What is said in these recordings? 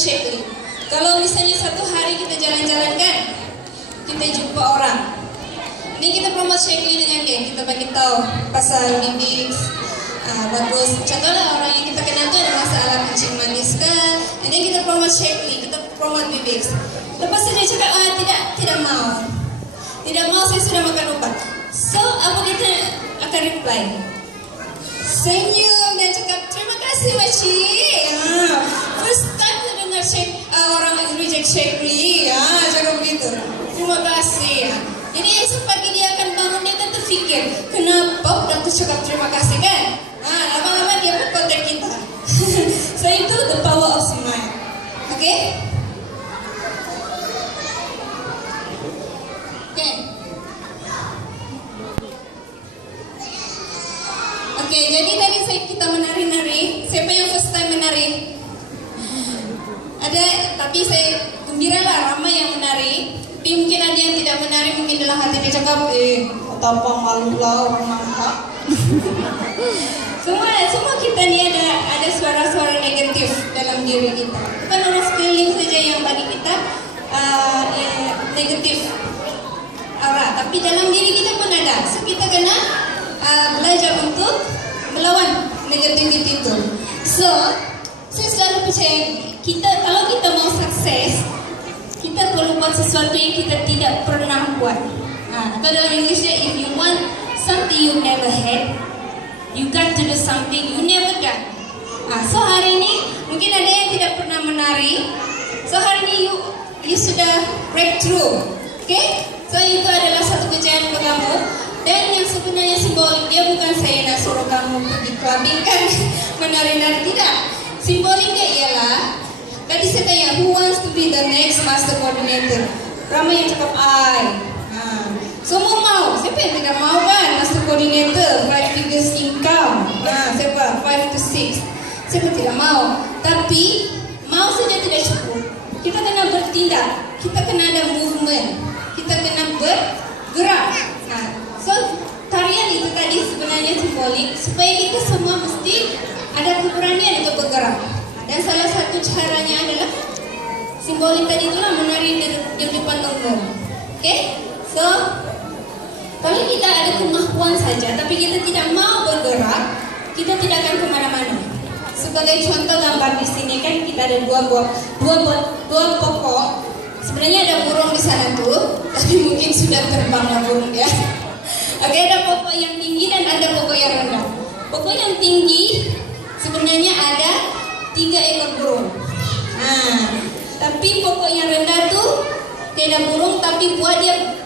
Shakely. Kalau misalnya satu hari kita jalan-jalan kan, kita jumpa orang. Ini kita promote Shakely dengan kita bagi tahu pasal bibik bagus. Contohnya orang yang kita kenal itu ada masalah kencing manis kan, ini kita promote Shakely, kita promote bibik. Lepas itu dia cakap tidak mau, saya sudah makan obat. So apa kita akan reply? Senyum dan cakap terima kasih makcik. First time saya dengar orang reject Shakely, cakap begitu. Terima kasih. Jadi esok pagi dia akan bangun, dia akan terfikir kenapa udah tu cakap terima kasih kan? Lama-lama dia pun kontak kita. So itu the power of smile. Okay? Okay, jadi tadi kita menari-nari. Siapa yang first time menari? Ada, tapi saya gembira lah ramai yang menari. Tapi mungkin ada yang tidak menari, mungkin dalam hati dia cakap, apa malu lah orang mangkak. Semua kita ni ada suara-suara negatif dalam diri kita. Bukan orang sekeliling saja yang bagi kita negatif aura, tapi dalam diri kita pun ada. So kita kena belajar untuk melawan negativity itu. So saya selalu percaya kalau kita mau sukses, kita perlu buat sesuatu yang kita tidak pernah buat. Atau dalam Englishnya, if you want something you never had, you got to do something you never done. So hari ini mungkin ada yang tidak pernah menari. So hari ini you sudah breakthrough. Okay? So itu adalah satu kejayaan untuk kamu. Dan yang sebenarnya simbolik dia bukan saya nak suruh kamu pergi clubbing kan menari-nari, tidak. Simboliknya ialah tadi saya tanya, who wants to be the next master coordinator? Ramai yang cakap semua mau. Siapa yang tidak mau kan master coordinator, 5 figures income? Siapa? 5 to 6. Siapa tidak mau? Tapi mau saja tidak cukup. Kita kena bertindak. Kita kena ada movement. Kita kena bergerak. So tarian itu tadi sebenarnya simbolik supaya kita semua mesti ada keberanian untuk bergerak. Dan salah satu caranya adalah simbolik tadi itulah menari di depan umum. Okay? So kalau kita ada kemampuan saja tapi kita tidak mau bergerak, kita tidak akan kemana-mana. Sebagai contoh gambar di sini kan kita ada dua pokok. Sebenarnya ada burung di sana tuh, tapi mungkin sudah terbang burung ya. Oke, ada pokok yang tinggi dan ada pokok yang rendah. Pokok yang tinggi sebenarnya ada 3 ekor burung. Tapi pokok yang rendah tuh tiada burung, tapi buah dia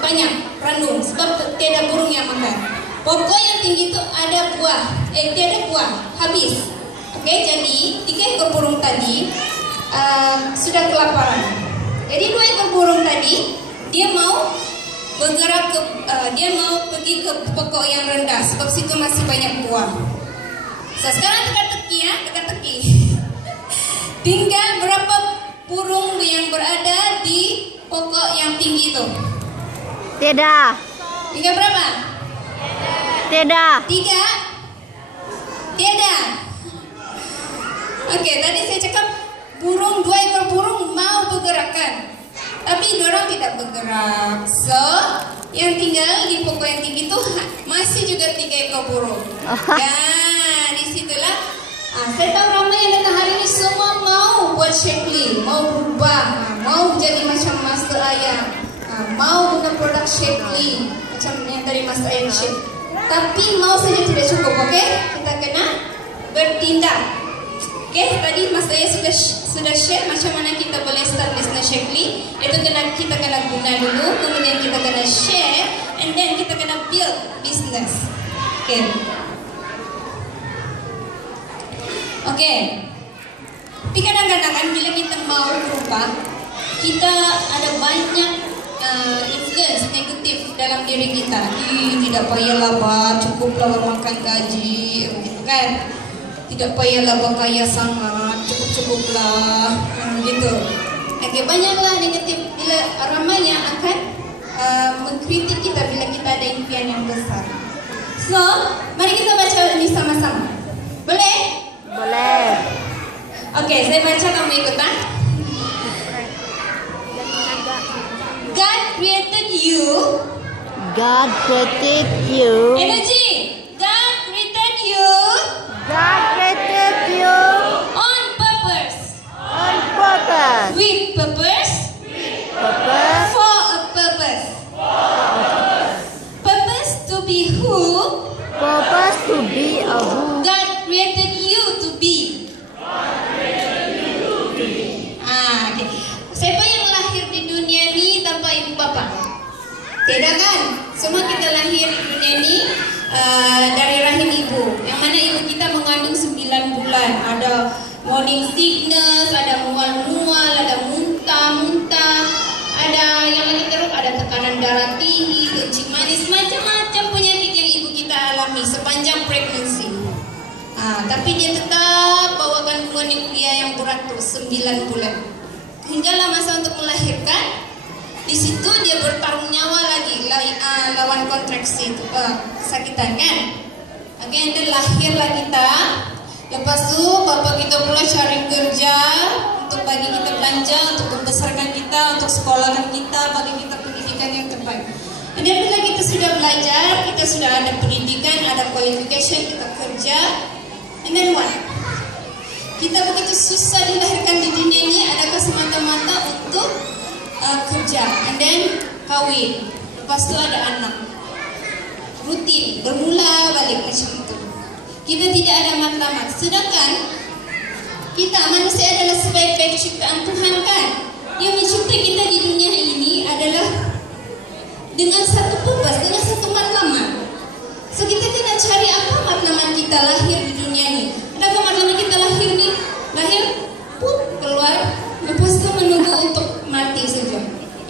banyak, random, sebab tiada burung yang makan. Pokok yang tinggi itu ada buah, tiada buah, habis. Oke, jadi 3 ekor burung tadi sudah kelaparan. Jadi 2 ekor burung tadi dia mau bergerak dia mau pergi ke pokok yang rendah sebab situ masih banyak buah. So sekarang teka-teki. Tinggal berapa burung yang berada di pokok yang tinggi itu? Tidak. Tinggal berapa? Tidak. 3? Tiada. Oke, tadi saya cakap 2 ekor burung mau bergerakkan. Tapi orang tidak bergerak. So, yang tinggal di pokok yang tinggi itu masih juga 3 ekor burung. Disitulah. Saya tahu ramai yang datang hari ini semua mau buat Shakely, mau berubah, mau jadi macam Master Ayah, mau guna produk Shakely macam yang dari Master Ayah Shape. Tapi mau saja tidak cukup, oke? Kita kena bertindak. Oke, tadi Mas Ayah sudah share macam mana kita boleh start business Shakely. Itu kita kena guna dulu, kemudian kita kena share, and then kita kena build business. Oke. Tapi kadang-kadang kan bila kita mau berubah, kita ada banyak influence negatif dalam diri kita. Tidak payahlah cukuplah makan gaji, gitu kan? Tidak payahlah kaya sangat, cukup-cukuplah, gitu. Oke, banyaklah negatif bila ramai yang akan mengkritik kita bila kita ada impian yang besar. So, mari kita baca ini sama-sama. Boleh? Boleh. Oke, saya bacakan mau ikutan? God created you. God created you. Energy. God created you God created you on purpose. on purpose. With purpose. Purpose. For a purpose. Purpose to be who Purpose to be a who. God created you to be. Okay. Siapa yang lahir di dunia ini tanpa ibu bapa? Tidak kan? Semua kita lahir di dunia ini dari rahim ibu. Yang mana ibu kita mengandung 9 bulan. Ada morning sickness, ada mual-mual, ada muntah-muntah, ada yang lagi teruk, ada tekanan darah tinggi, kencing manis, macam-macam penyakit yang ibu kita alami sepanjang pregnancy. Tapi dia tetap bawa kandungan dia yang berat terus 9 bulan. Hinggalah masa untuk melahirkan. Di situ dia bertarung nyawa lagi lawan kontraksi itu kesakitan kan. Oke, dan lahirlah kita. Lepas itu bapak kita pula cari kerja untuk bagi kita belanja, untuk membesarkan kita, untuk sekolahkan kita, bagi kita pendidikan yang terbaik. Dan bila kita sudah belajar, kita sudah ada pendidikan, ada qualification, kita kerja. And then what? Kita begitu susah dilahirkan di dunia ini, adakah semata-mata untuk kerja, and then kawin, lepas itu ada anak, rutin, bermula balik macam itu. Kita tidak ada matlamat. Sedangkan kita manusia adalah sebaik-baik ciptaan Tuhan kan. Yang mencipta kita di dunia ini adalah dengan satu purpose, dengan satu matlamat. So kita kena cari apa matlamat kita lahir di dunia ini. Adakah matlamat kita lahir nih? Lahir, keluar, lepas itu menunggu untuk mati saja.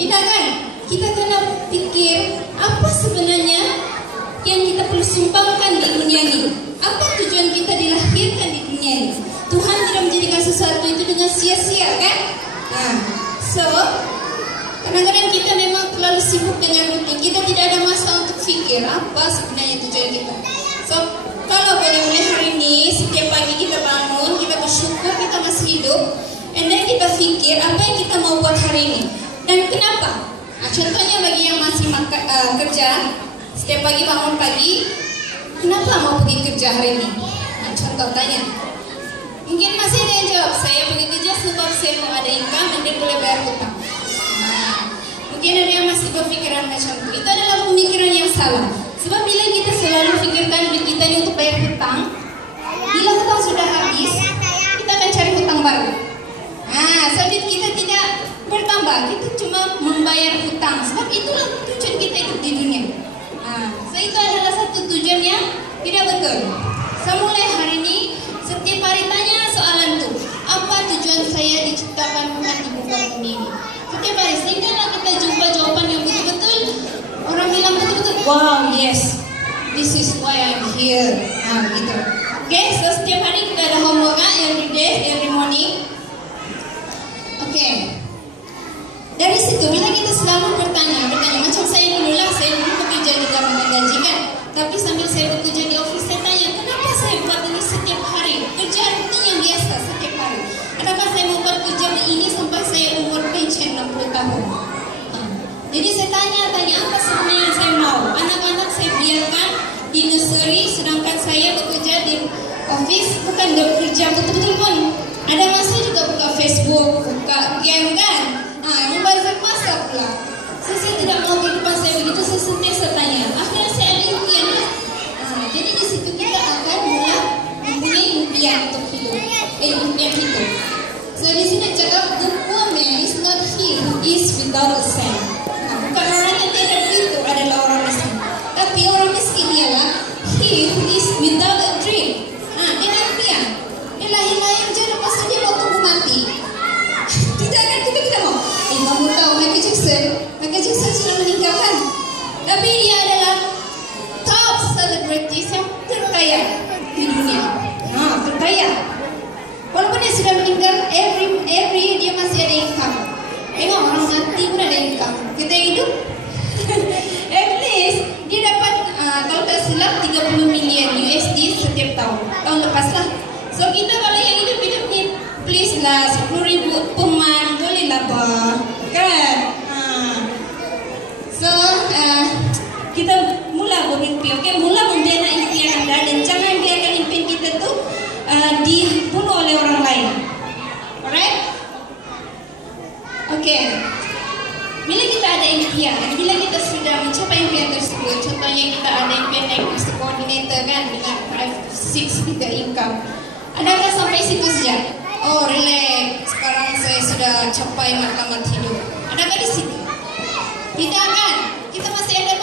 Tidak kan? Kita kena pikir apa sebenarnya yang kita perlu sumbangkan di dunia ini. Apa tujuan kita dilahirkan di dunia ini? Tuhan tidak menjadikan sesuatu itu dengan sia-sia kan? So kadang-kadang kita memang terlalu sibuk dengan rutin. Kita tidak ada masa untuk fikir apa sebenarnya tujuan kita. So kalau boleh-boleh hari ini setiap pagi kita bangun, kita bersyukur kita masih hidup, and then kita fikir apa yang kita mau buat hari ini dan kenapa. Contohnya bagi yang masih kerja, setiap pagi bangun pagi, kenapa mau pergi kerja hari ini? Contoh tanya. Mungkin masih ada yang jawab, saya pergi kerja sebab saya mau ada income dan dia boleh bayar hutang. Mungkin ada yang masih berpikiran macam itu. Itu adalah pemikiran yang salah. Sebab bila kita selalu fikirkan duit kita ini untuk bayar hutang, bila hutang sudah habis, kita akan cari hutang baru. So duit kita tidak bertambah, kita cuma membayar hutang. Sebab itulah tujuan kita hidup di dunia. So itu adalah satu tujuan yang tidak betul. So mulai hari ini, setiap hari tanya soalan itu, apa tujuan saya diciptakan Tuhan di muka bumi ini? Setiap hari, sehingga kita jumpa jawaban yang betul-betul orang bilang betul-betul, wow, yes, this is why I'm here. Gitu. Okay, so setiap hari kita ada homework every day, every morning. Okay. Dari situ, bila kita selalu bertanya, macam saya dulu bekerja di government gaji kan, tapi sambil saya bekerja di office, saya tanya, kenapa saya buat ini setiap hari? Kerja rutin yang biasa setiap hari. Adakah saya mau buat kerja ini sampai saya umur pensiun 60 tahun? Jadi saya tanya apa sebenarnya yang saya mau? Anak-anak saya biarkan di nursery, sedangkan saya bekerja di office, bukan bekerja betul-betul pun. Ada masa juga buka Facebook, buka game kan? Membazir masa pula. So, saya tidak mau kehidupan saya begitu, saya sentiasa tanya. Akhirnya saya ada impian. Jadi di situ kita akan mulai mempunyai impian untuk hidup. Impian hidup. So di sini cakap, the poor man is not he who is without a cent. Bukan orang yang tidak begitu adalah orang miskin. Tapi orang miskin ialah he who is without a dream. Dia ada impian. Dia lahir-lahir je, lepas itu dia mau tunggu mati. Tidak kan, kita tidak mau. Kamu tahu Michael Jackson sudah meninggal kan? Tapi dia adalah kita mula bermimpi, oke? Mula membina impian Anda dan jangan biarkan impian kita tuh dibunuh oleh orang lain. Alright? Oke. Bila kita ada impian, bila kita sudah mencapai impian tersebut, contohnya kita ada impian naik master coordinator kan dengan 5-6 figure income. Adakah sampai situ saja? Oh, relax. Sekarang saya sudah capai matlamat hidup. Adakah di situ? Tidak kan? Kita masih ada